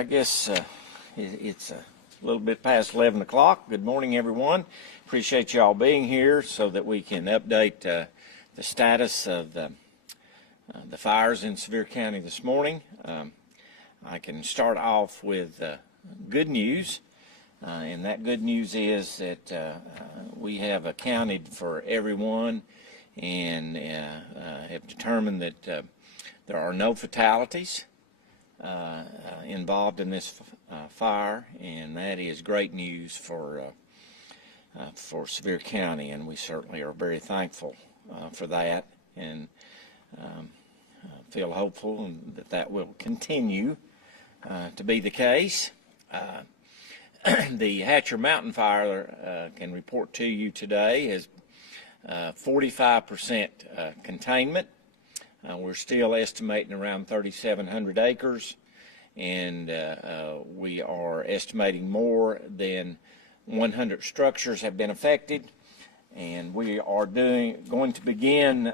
I guess it's a little bit past 11 o'clock. Good morning, everyone. Appreciate you all being here so that we can update the status of the fires in Sevier County this morning. I can start off with good news, and that good news is that we have accounted for everyone and have determined that there are no fatalities involved in this fire, and that is great news for Sevier County, and we certainly are very thankful for that, and feel hopeful that that will continue to be the case. The Hatcher Mountain Fire can report to you today is 45% containment. We're still estimating around 3,700 acres, and we are estimating more than 100 structures have been affected. And we are going to begin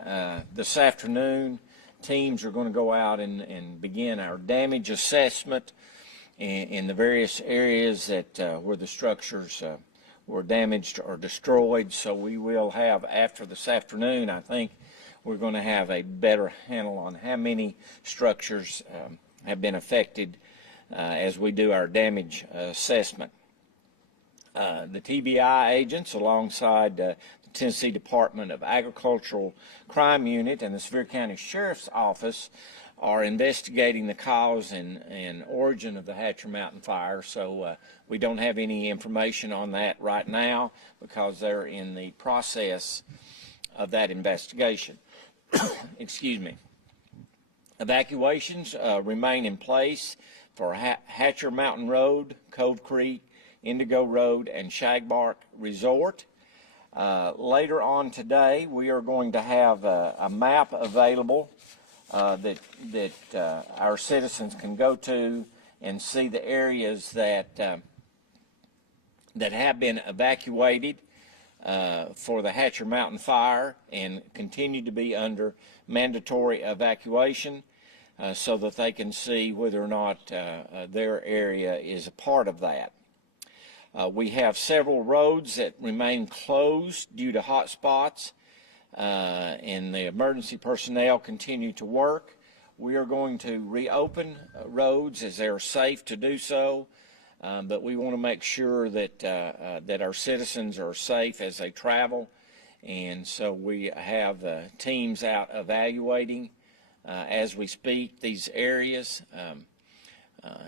this afternoon. Teams are going to go out and begin our damage assessment in the various areas that where the structures were damaged or destroyed. So we will have, after this afternoon, I think, we're going to have a better handle on how many structures have been affected as we do our damage assessment. The TBI agents, alongside the Tennessee Department of Agricultural Crime Unit and the Sevier County Sheriff's Office, are investigating the cause and origin of the Hatcher Mountain Fire. So we don't have any information on that right now because they're in the process of that investigation. Excuse me. Evacuations remain in place for Hatcher Mountain Road, Cove Creek, Indigo Road, and Shagbark Resort. Later on today, we are going to have a map available that our citizens can go to and see the areas that have been evacuated for the Hatcher Mountain Fire and continue to be under mandatory evacuation, so that they can see whether or not their area is a part of that. We have several roads that remain closed due to hot spots, and the emergency personnel continue to work. We are going to reopen roads as they are safe to do so, but we want to make sure that that our citizens are safe as they travel, and so we have teams out evaluating as we speak these areas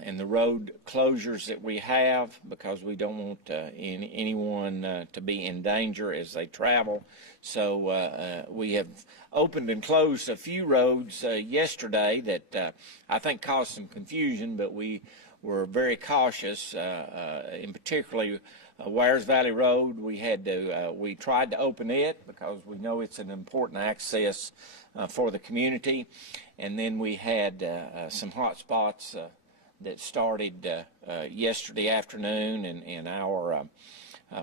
and the road closures that we have, because we don't want anyone to be in danger as they travel. So we have opened and closed a few roads yesterday that I think caused some confusion, but we were very cautious, in particularly Wires Valley Road. We tried to open it because we know it's an important access for the community, and then we had some hot spots that started yesterday afternoon, and our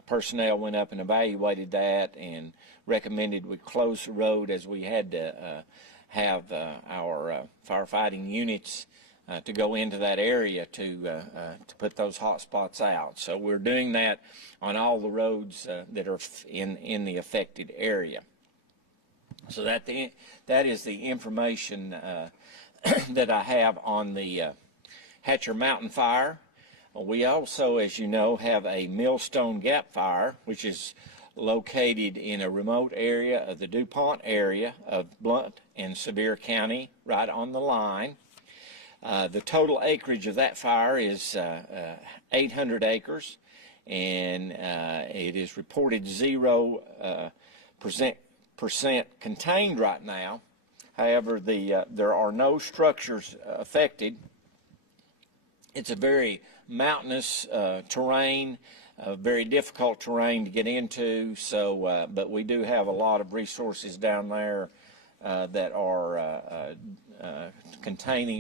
personnel went up and evaluated that and recommended we close the road, as we had to have our firefighting units to go into that area to put those hot spots out. So we're doing that on all the roads that are in the affected area. So that is the information that I have on the Hatcher Mountain Fire. We also, as you know, have a Millstone Gap fire, which is located in a remote area of the DuPont area of Blount and Sevier County, right on the line. The total acreage of that fire is 800 acres, and it is reported 0% contained right now. However, there are no structures affected. It's a very mountainous terrain, very difficult terrain to get into. So, but we do have a lot of resources down there that are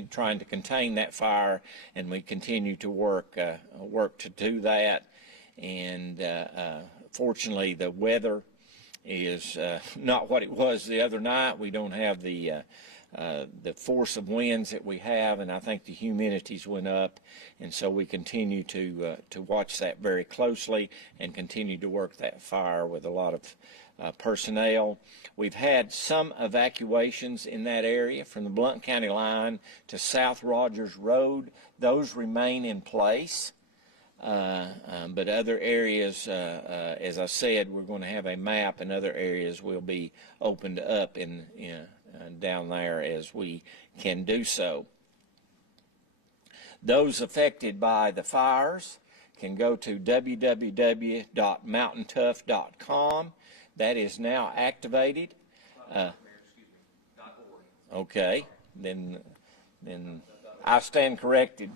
trying to contain that fire, and we continue to work to do that. And fortunately, the weather is not what it was the other night. We don't have the the force of winds that we have, and I think the humidities went up, and so we continue to watch that very closely and continue to work that fire with a lot of personnel. We've had some evacuations in that area from the Blount County line to South Rogers Road. Those remain in place. But other areas, as I said, we're going to have a map, and other areas will be opened up down there as we can do so. Those affected by the fires can go to www.mountaintough.com. That is now activated. Okay, then I stand corrected.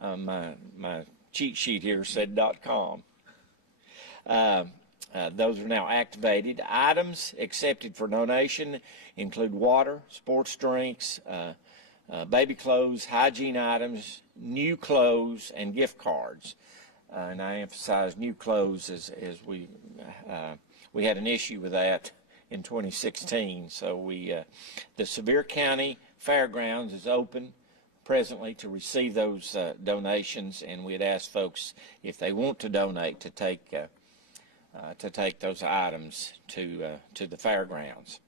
My cheat sheet here said .com. Those are now activated. Items accepted for donation include water, sports drinks, baby clothes, hygiene items, new clothes, and gift cards. And I emphasize new clothes as we had an issue with that in 2016. So the Sevier County Fairgrounds is open presently to receive those donations, and we'd ask folks, if they want to donate, to take those items to the fairgrounds.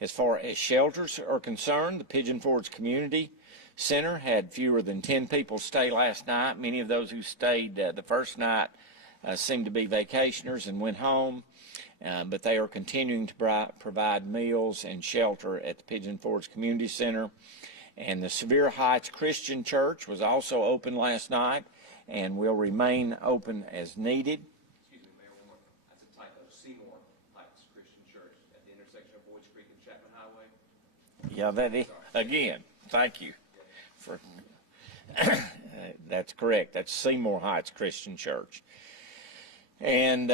As far as shelters are concerned, the Pigeon Forge Community Center had fewer than 10 people stay last night. Many of those who stayed the first night seemed to be vacationers and went home, but they are continuing to provide meals and shelter at the Pigeon Forge Community Center. And the Sevier Heights Christian Church was also open last night and will remain open as needed. Excuse me, Mayor, one more. That's a typo. Seymour Heights Christian Church at the intersection of Boyd Creek and Chapman Highway. Yeah, that is, again, thank you for, that's correct. That's Seymour Heights Christian Church. And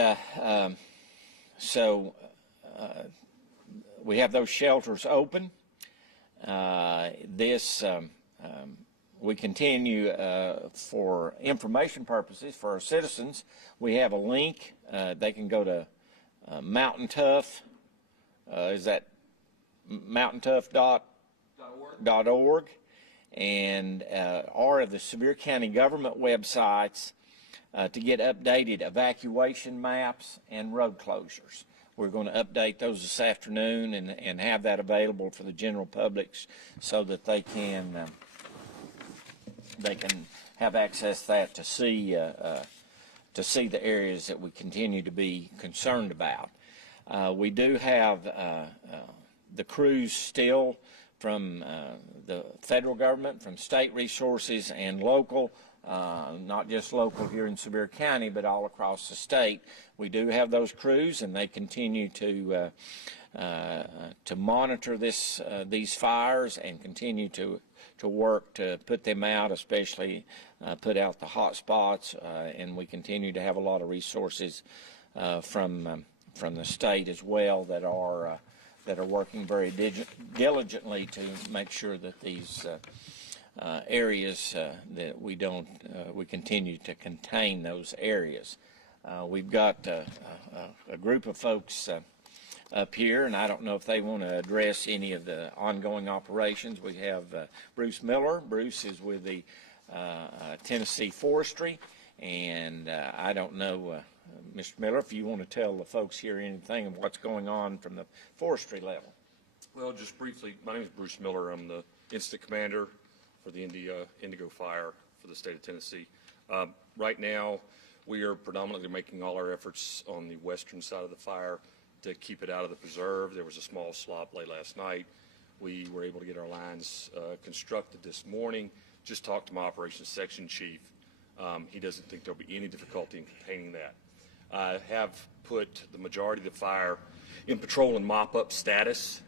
so we have those shelters open. We continue for information purposes for our citizens. We have a link. They can go to Mountain Tough. Is that mountaintough.org, and or of the Sevier County government websites to get updated evacuation maps and road closures. We're going to update those this afternoon and have that available for the general public so that they can have access to that to see the areas that we continue to be concerned about. We do have the crews still from the federal government, from state resources, and local. Not just local here in Sevier County, but all across the state. We do have those crews, and they continue to monitor these fires and continue to work to put them out, especially put out the hot spots. And we continue to have a lot of resources from the state as well that are working very diligently to make sure that these areas that we continue to contain those areas. We've got a group of folks up here, and I don't know if they want to address any of the ongoing operations. We have Bruce Miller. Bruce is with the Tennessee Forestry, and I don't know, Mr. Miller, if you want to tell the folks here anything of what's going on from the forestry level. Well, just briefly, my name is Bruce Miller. I'm the incident commander for the Indigo Fire for the state of Tennessee. Right now, we are predominantly making all our efforts on the western side of the fire to keep it out of the preserve. There was a small slop late last night. We were able to get our lines constructed this morning. Just talked to my operations section chief. He doesn't think there'll be any difficulty in containing that. I have put the majority of the fire in patrol and mop-up status,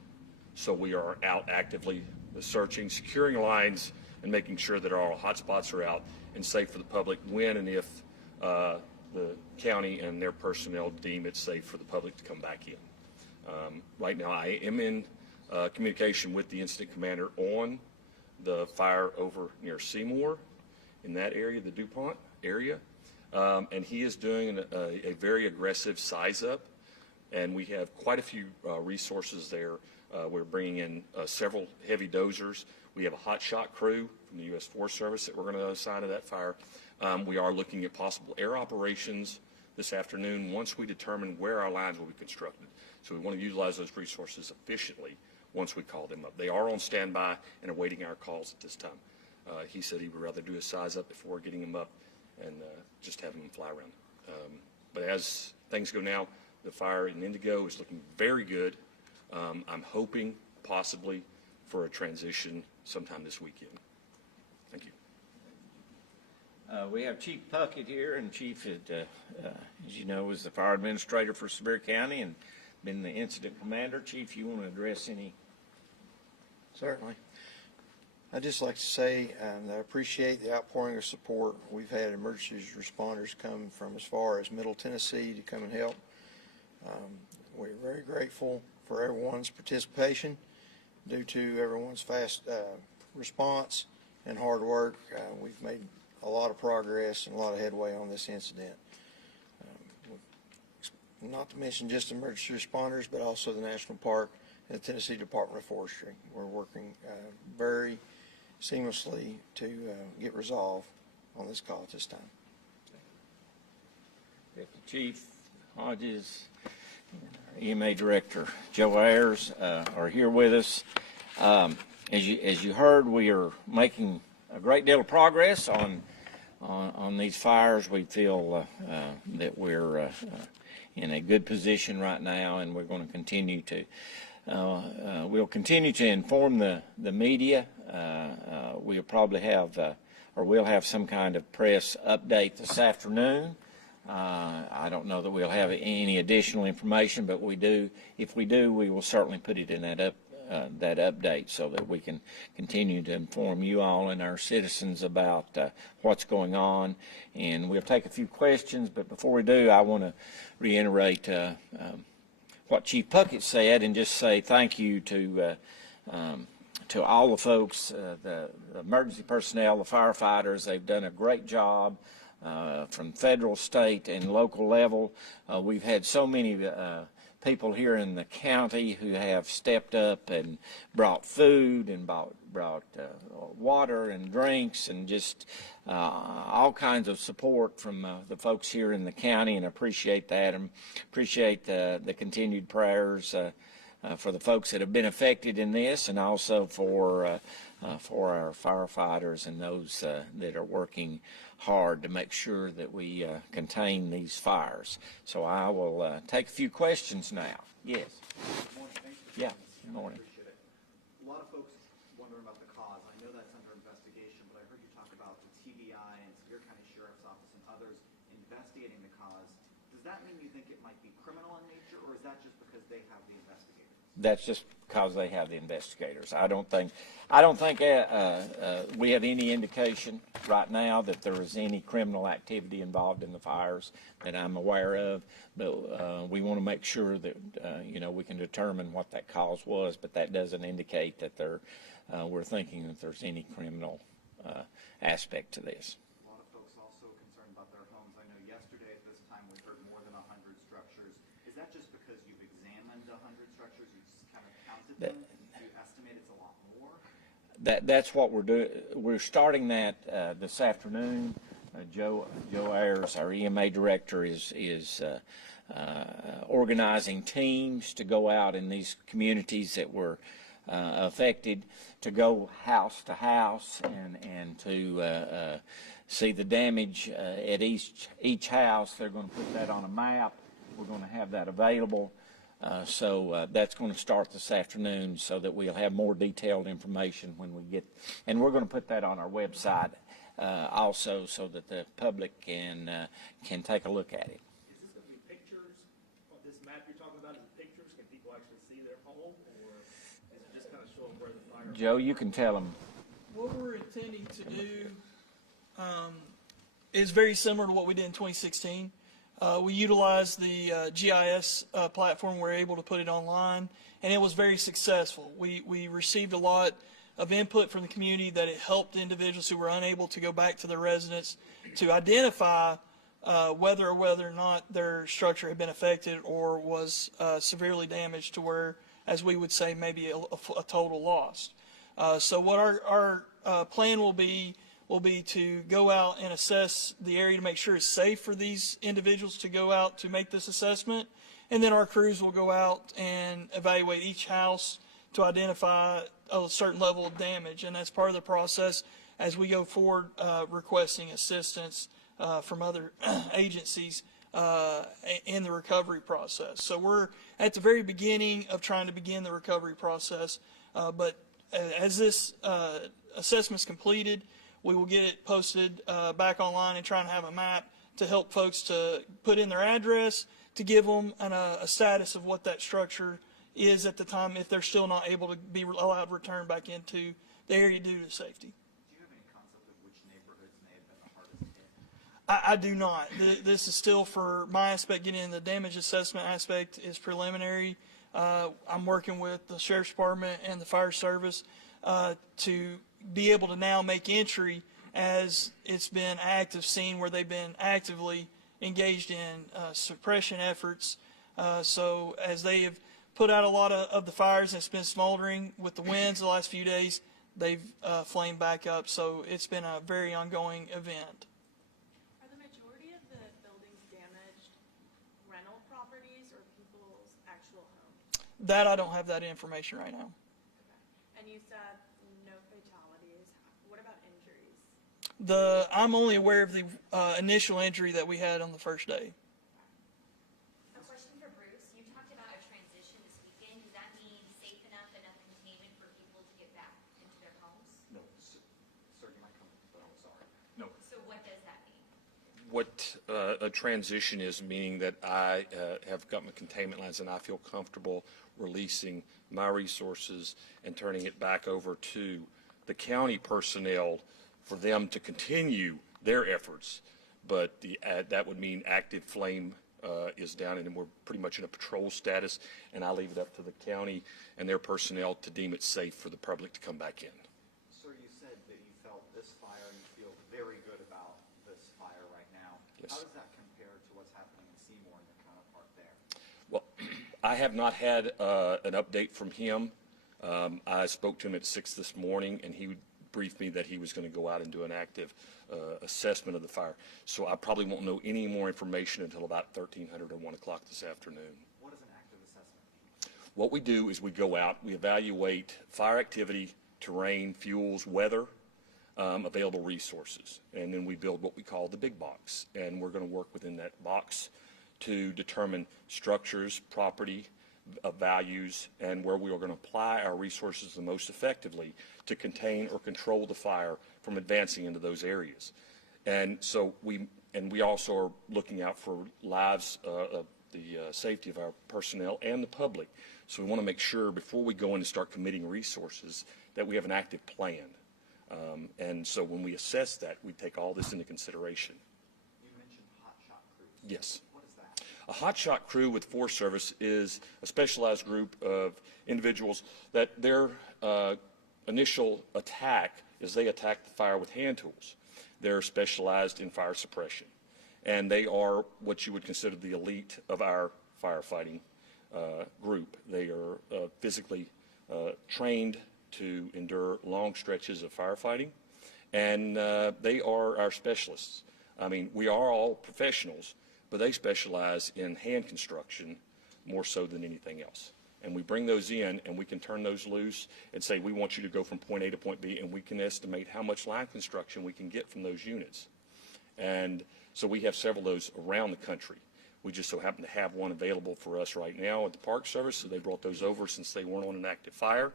so we are out actively searching, securing lines, and making sure that all hot spots are out and safe for the public when and if the county and their personnel deem it safe for the public to come back in. Right now I am in communication with the incident commander on the fire over near Seymour in that area, the DuPont area, and he is doing a very aggressive size up and we have quite a few resources there. We're bringing in several heavy dozers. We have a hot shot crew from the U.S. Forest Service that we're going to assign to that fire. We are looking at possible air operations this afternoon once we determine where our lines will be constructed. So we want to utilize those resources efficiently once we call them up. They are on standby and awaiting our calls at this time. He said he would rather do a size up before getting them up and just having them fly around. But as things go now, the fire in Indigo is looking very good. I'm hoping possibly for a transition sometime this weekend. Thank you. We have Chief Puckett here, and Chief, as you know, is the fire administrator for Sevier County and been the incident commander. Chief, you want to address any? Certainly. I'd just like to say that I appreciate the outpouring of support. We've had emergency responders come from as far as Middle Tennessee to come and help. We're very grateful for everyone's participation. Due to everyone's fast response and hard work, we've made a lot of progress and a lot of headway on this incident. Not to mention just emergency responders, but also the National Park and the Tennessee Department of Forestry. We're working very seamlessly to get resolve on this call at this time. Deputy Chief Hodges, EMA Director Joe Ayers are here with us. As you heard, we are making a great deal of progress on these fires. We feel that we're in a good position right now, and we're going to continue to we'll continue to inform the media. We'll probably have or we'll have some kind of press update this afternoon. I don't know that we'll have any additional information, but if we do, we will certainly put it in that update so that we can continue to inform you all and our citizens about what's going on. And we'll take a few questions, but before we do, I want to reiterate what Chief Puckett said and just say thank you to all the folks, the emergency personnel, the firefighters. They've done a great job. From federal, state, and local level. We've had so many people here in the county who have stepped up and brought food and brought water and drinks and just all kinds of support from the folks here in the county, and appreciate that, and appreciate the continued prayers for the folks that have been affected in this, and also for our firefighters and those that are working hard to make sure that we contain these fires. So I will take a few questions now. Yes. Good morning. Thanks for Yeah. this. Good morning. I appreciate it. A lot of folks wondering about the cause. I know that's under investigation, but I heard you talk about the TBI and Sevier County Sheriff's Office and others investigating the cause. Does that mean you think it might be criminal in nature, or is that just because they have the investigators? That's just because they have the investigators. I don't think we have any indication right now that there is any criminal activity involved in the fires that I'm aware of. But we want to make sure that we can determine what that cause was. But that doesn't indicate that we're thinking that there's any criminal aspect to this. A lot of folks also concerned about their homes. I know yesterday at this time we heard more than 100 structures. Is that just because you've examined 100 structures? You just kind of counted them? Do you estimate it's a lot more? That's what we're doing. We're starting that this afternoon. Joe Ayers, our EMA director, is organizing teams to go out in these communities that were affected, to go house to house and to see the damage at each house. They're going to put that on a map. We're going to have that available. So that's going to start this afternoon so that we'll have more detailed information when we get, and we're going to put that on our website also so that the public can take a look at it. Is this going to be pictures on this map you're talking about? Is it pictures? Can people actually see their home, or is it just kind of showing where the fire? Joe, you can tell them. What we're intending to do is very similar to what we did in 2016. We utilized the GIS platform. We were able to put it online, and it was very successful. We received a lot of input from the community that it helped individuals who were unable to go back to their residence to identify whether or not their structure had been affected or was severely damaged to where, as we would say, maybe a total loss. So what our plan will be to go out and assess the area to make sure it's safe for these individuals to go out to make this assessment. And then our crews will go out and evaluate each house to identify a certain level of damage. And that's part of the process as we go forward requesting assistance from other agencies in the recovery process. So we're at the very beginning of trying to begin the recovery process. But as this assessment's completed, we will get it posted back online and try and have a map to help folks to put in their address, to give them a status of what that structure is at the time if they're still not able to be allowed to return back into the area due to safety. Do you have any concept of which neighborhoods may have been the hardest hit? I do not. This is still, for my aspect, getting in the damage assessment aspect is preliminary. I'm working with the Sheriff's Department and the Fire Service to be able to now make entry as it's been active scene where they've been actively engaged in suppression efforts. So as they have put out a lot of the fires and it's been smoldering with the winds the last few days, they've flamed back up. So it's been a very ongoing event. Are the majority of the buildings damaged rental properties or people's actual homes? That I don't have that information right now. Okay. And you said no fatalities. What about injuries? I'm only aware of the initial injury that we had on the first day. A question for Bruce. You talked about a transition this weekend. Does that mean safe enough containment for people to get back into their homes? No, sir, you might come, but I'm sorry. No. So what does that mean? What a transition is, meaning that I have got my containment lines and I feel comfortable releasing my resources and turning it back over to the county personnel for them to continue their efforts. But that would mean active flame is down, and we're pretty much in a patrol status, and I leave it up to the county and their personnel to deem it safe for the public to come back in. Sir, you said that you felt this fire and you feel very good about this fire right now. Yes. How does that compare to what's happening in Seymour and the counterpart there? Well, I have not had an update from him. I spoke to him at 6 this morning, and he briefed me that he was going to go out and do an active assessment of the fire. So I probably won't know any more information until about 1300 or 1 o'clock this afternoon. What does an active assessment mean? What we do is we go out, we evaluate fire activity, terrain, fuels, weather, available resources, and then we build what we call the big box. And we're going to work within that box to determine structures, property, values, and where we are going to apply our resources the most effectively to contain or control the fire from advancing into those areas. And so we also are looking out for lives, of the safety of our personnel and the public. So we want to make sure before we go in and start committing resources that we have an active plan. And so when we assess that, we take all this into consideration. You mentioned hot shot crews. Yes. What is that? A hotshot crew with Forest Service is a specialized group of individuals that their initial attack is they attack the fire with hand tools. They're specialized in fire suppression, and they are what you would consider the elite of our firefighting group. They are physically trained to endure long stretches of firefighting, and they are our specialists. I mean, we are all professionals, but they specialize in hand construction more so than anything else. And we bring those in, and we can turn those loose and say, we want you to go from point A to point B, and we can estimate how much line construction we can get from those units. And so we have several of those around the country. We just so happen to have one available for us right now at the Park Service, so they brought those over since they weren't on an active fire.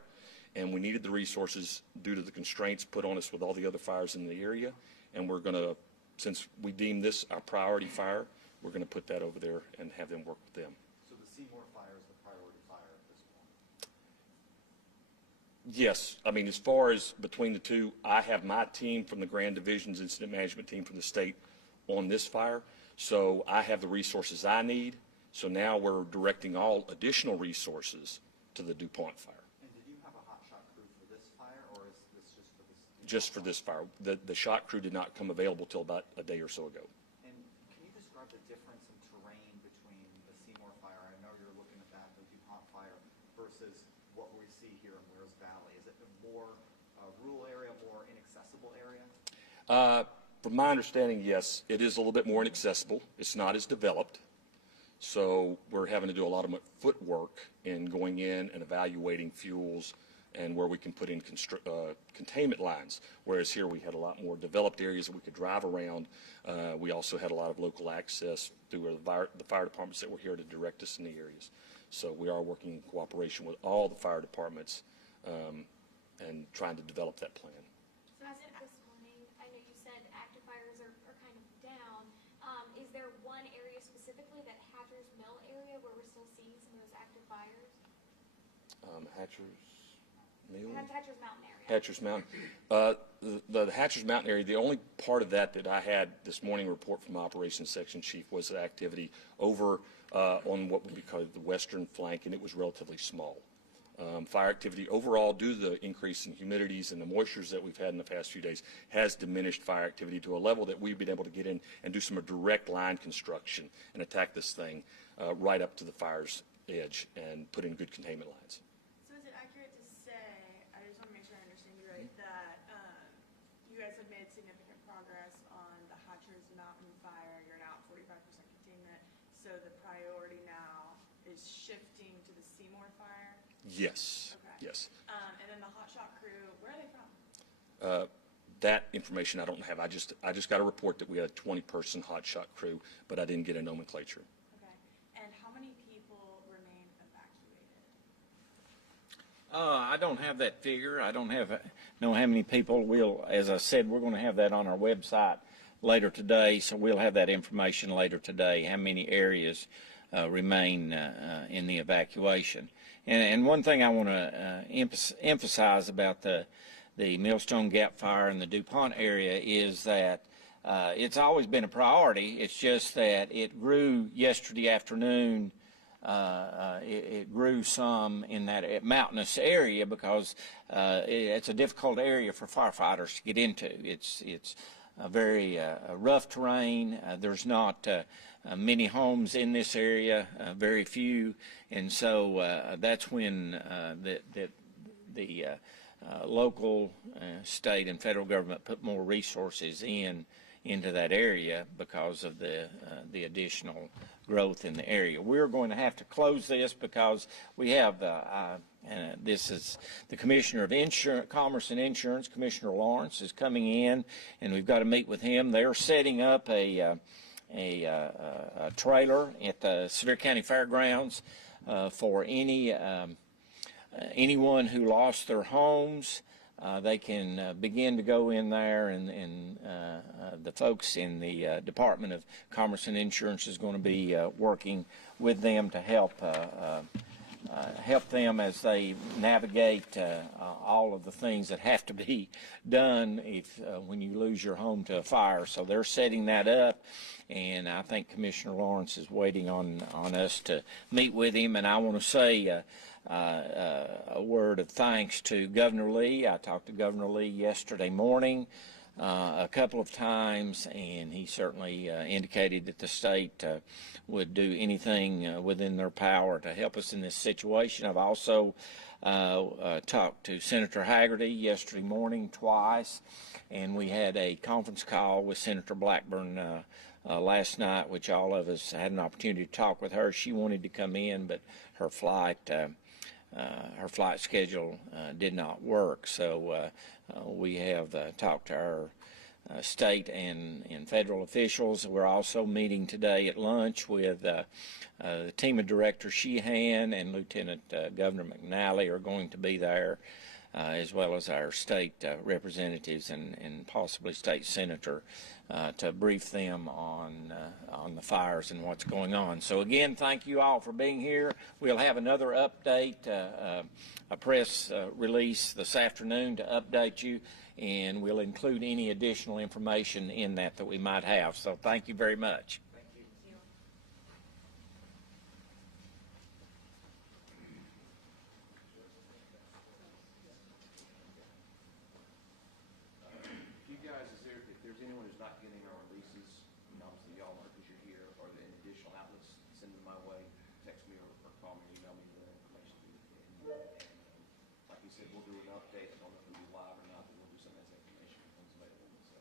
And we needed the resources due to the constraints put on us with all the other fires in the area. And we're going to, since we deem this our priority fire, we're going to put that over there and have them work with them. So the Seymour fire is the priority fire at this point? Yes. I mean, as far as between the two, I have my team from the Grand Division's incident management team from the state on this fire. So I have the resources I need. So now we're directing all additional resources to the DuPont fire. And did you have a hot shot crew for this fire, or is this just for this? Just for this fire. The shot crew did not come available till about a day or so ago. And can you describe the difference in terrain between the Seymour fire? I know you're looking at that, the DuPont fire, versus what we see here in Wears Valley. Is it a more rural area, more inaccessible area? From my understanding, yes, it is a little bit more inaccessible. It's not as developed. So we're having to do a lot of footwork in going in and evaluating fuels and where we can put in containment lines. Whereas here we had a lot more developed areas that we could drive around. We also had a lot of local access through the fire departments that were here to direct us in the areas. So we are working in cooperation with all the fire departments and trying to develop that plan. So as of this morning, I know you said active fires are kind of down. Is there one area specifically, that Hatcher's Mill area, where we're still seeing some of those active fires? Hatcher's Mill? Hatcher's Mountain area. Hatcher's Mountain. The Hatcher's Mountain area, the only part of that I had this morning report from Operations Section Chief was the activity over on what would be called the western flank, and it was relatively small. Fire activity overall, due to the increase in humidities and the moistures that we've had in the past few days, has diminished fire activity to a level that we've been able to get in and do some direct line construction and attack this thing right up to the fire's edge and put in good containment lines. So is it accurate to say, I just want to make sure I understand you right, that you guys have made significant progress on the Hatcher's Mountain fire? You're now at 45% containment, so the priority now is shifting to the Seymour fire? Yes. Okay. Yes. And then the hotshot crew, where are they from? That information I don't have. I just got a report that we had a 20-person hotshot crew, but I didn't get a nomenclature. Okay. And how many people remain evacuated? I don't have that figure. I don't know how many people. As I said, we're going to have that on our website later today, so we'll have that information later today, how many areas remain in the evacuation. And one thing I want to emphasize about the Millstone Gap fire in the DuPont area is that it's always been a priority. It's just that it grew yesterday afternoon. It grew some in that mountainous area because it's a difficult area for firefighters to get into. It's a very rough terrain. There's not many homes in this area, very few, and so that's when the local, state, and federal government put more resources into that area because of the additional growth in the area. We're going to have to close this because we have this is the Commissioner of Commerce and Insurance, Commissioner Lawrence, is coming in, and we've got to meet with him. They're setting up a trailer at the Sevier County Fairgrounds for anyone who lost their homes. They can begin to go in there, and the folks in the Department of Commerce and Insurance is going to be working with them to help them as they navigate all of the things that have to be done when you lose your home to a fire. So they're setting that up, and I think Commissioner Lawrence is waiting on us to meet with him. And I want to say a word of thanks to Governor Lee. I talked to Governor Lee yesterday morning a couple of times, and he certainly indicated that the state would do anything within their power to help us in this situation. I've also talked to Senator Haggerty yesterday morning twice, and we had a conference call with Senator Blackburn last night, which all of us had an opportunity to talk with her. She wanted to come in, but her flight schedule did not work. So we have talked to our state and federal officials. We're also meeting today at lunch with the team of Director Sheehan and Lieutenant Governor McNally are going to be there, as well as our state representatives and possibly state senator to brief them on the fires and what's going on. So again, thank you all for being here. We'll have another update, a press release this afternoon to update you, and we'll include any additional information in that we might have. So thank you very much. Thank you. You guys, if there's anyone who's not getting our releases, and obviously y'all are because you're here, my way, text me or call me, or email me the information. Like you said, we'll do an update. I don't know if it'll be live or not, but we'll do some of that information when it becomes available. So,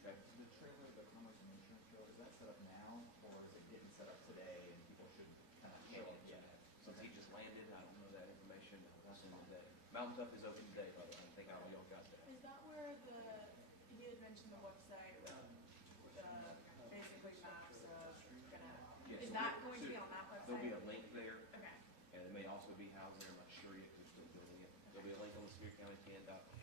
okay. The trailer, the commerce and insurance trailer, is that set up now, or is it getting set up today and people should kind of show up? Yeah. Since he just landed, I don't know that information. That's in today. Mountain Tough is open today, by the way. I think all y'all got that. Is that where you had mentioned the website, the basically maps of Yes, is that going to be on that There'll be website? a link there, Okay. and it may also be housed there. I'm not sure yet, 'cause they're still building it. There'll be a link on the SevierCountyCan.com